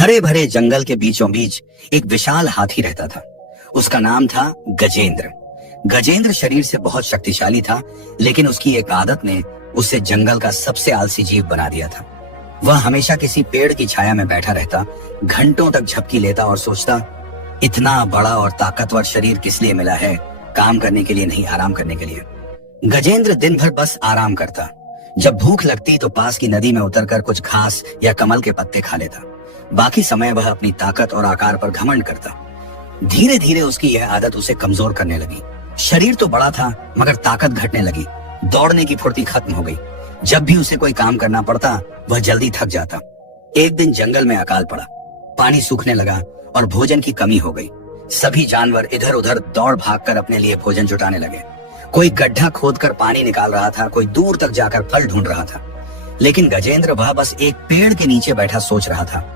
हरे भरे जंगल के बीचों बीच एक विशाल हाथी रहता था। उसका नाम था गजेंद्र। गजेंद्र शरीर से बहुत शक्तिशाली था, लेकिन उसकी एक आदत ने उसे जंगल का सबसे आलसी जीव बना दिया था। वह हमेशा किसी पेड़ की छाया में बैठा रहता, घंटों तक झपकी लेता और सोचता, इतना बड़ा और ताकतवर शरीर किस लिए मिला है? काम करने के लिए नहीं, आराम करने के लिए। गजेंद्र दिन भर बस आराम करता। जब भूख लगती तो पास की नदी में उतरकर कुछ घास या कमल के पत्ते खा लेता। बाकी समय वह अपनी ताकत और आकार पर घमंड करता। धीरे धीरे उसकी यह आदत उसे कमजोर करने लगी। शरीर तो बड़ा था, मगर ताकत घटने लगी। दौड़ने की फुर्ती खत्म हो गई। जब भी उसे कोई काम करना पड़ता, वह जल्दी थक जाता। एक दिन जंगल में अकाल पड़ा, पानी सूखने लगा और भोजन की कमी हो गई। सभी जानवर इधर उधर दौड़ भागकर अपने लिए भोजन जुटाने लगे। कोई गड्ढा खोदकर पानी निकाल रहा था, कोई दूर तक जाकर फल ढूंढ रहा था। लेकिन गजेंद्र वह बस एक पेड़ के नीचे बैठा सोच रहा था,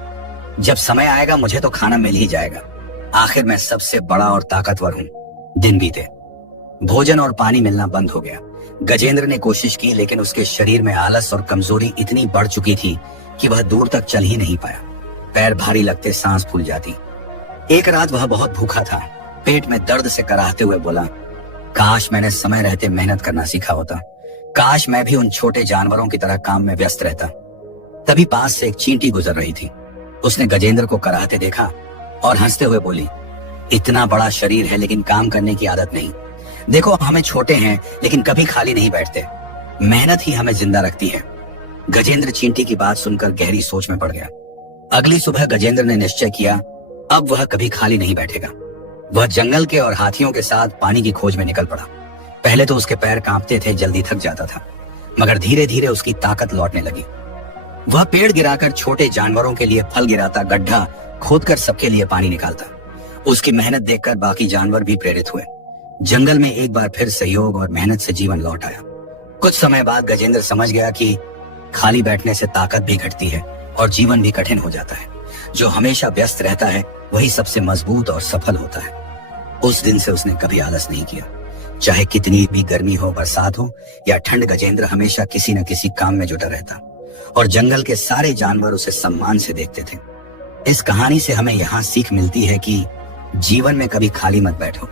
जब समय आएगा मुझे तो खाना मिल ही जाएगा। आखिर मैं सबसे बड़ा और ताकतवर हूं। दिन बीते, भोजन और पानी मिलना बंद हो गया। गजेंद्र ने कोशिश की, लेकिन उसके शरीर में आलस और कमजोरी इतनी बढ़ चुकी थी कि वह दूर तक चल ही नहीं पाया। पैर भारी लगते, सांस फूल जाती। एक रात वह बहुत भूखा था। पेट में दर्द से कराहते हुए बोला, काश मैंने समय रहते मेहनत करना सीखा होता। काश मैं भी उन छोटे जानवरों की तरह काम में व्यस्त रहता। तभी पास से एक चींटी गुजर रही थी। उसने गजेंद्र को कराहते देखा और हंसते हुए बोली, इतना बड़ा शरीर है लेकिन काम करने की आदत नहीं। देखो, हमें छोटे हैं लेकिन कभी खाली नहीं बैठते। मेहनत ही हमें जिंदा रखती है। गजेंद्र चींटी की बात सुनकर गहरी सोच में पड़ गया। अगली सुबह गजेंद्र ने निश्चय किया, अब वह कभी खाली नहीं बैठेगा। वह जंगल के और हाथियों के साथ पानी की खोज में निकल पड़ा। पहले तो उसके पैर कांपते थे, जल्दी थक जाता था, मगर धीरे धीरे उसकी ताकत लौटने लगी। वह पेड़ गिराकर छोटे जानवरों के लिए फल गिराता, गड्ढा खोदकर सबके लिए पानी निकालता। उसकी मेहनत देखकर बाकी जानवर भी प्रेरित हुए। जंगल में एक बार फिर सहयोग और मेहनत से जीवन लौट आया। कुछ समय बाद गजेंद्र समझ गया कि खाली बैठने से ताकत भी घटती है और जीवन भी कठिन हो जाता है। जो हमेशा व्यस्त रहता है वही सबसे मजबूत और सफल होता है। उस दिन से उसने कभी आलस नहीं किया। चाहे कितनी भी गर्मी हो, बरसात हो या ठंड, गजेंद्र हमेशा किसी न किसी काम में जुटा रहता और जंगल के सारे जानवर उसे सम्मान से देखते थे। इस कहानी से हमें यहाँ सीख मिलती है कि जीवन में कभी खाली मत बैठो।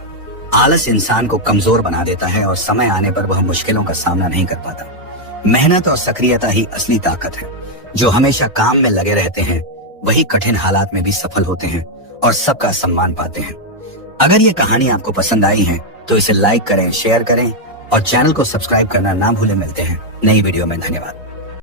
आलस इंसान को कमजोर बना देता है और समय आने पर वह मुश्किलों का सामना नहीं कर पाता। मेहनत और सक्रियता ही असली ताकत है। जो हमेशा काम में लगे रहते हैं वही कठिन हालात में भी सफल होते हैं और सबका सम्मान पाते हैं। अगर ये कहानी आपको पसंद आई है तो इसे लाइक करें, शेयर करें और चैनल को सब्सक्राइब करना ना भूलें। मिलते हैं नई वीडियो में। धन्यवाद।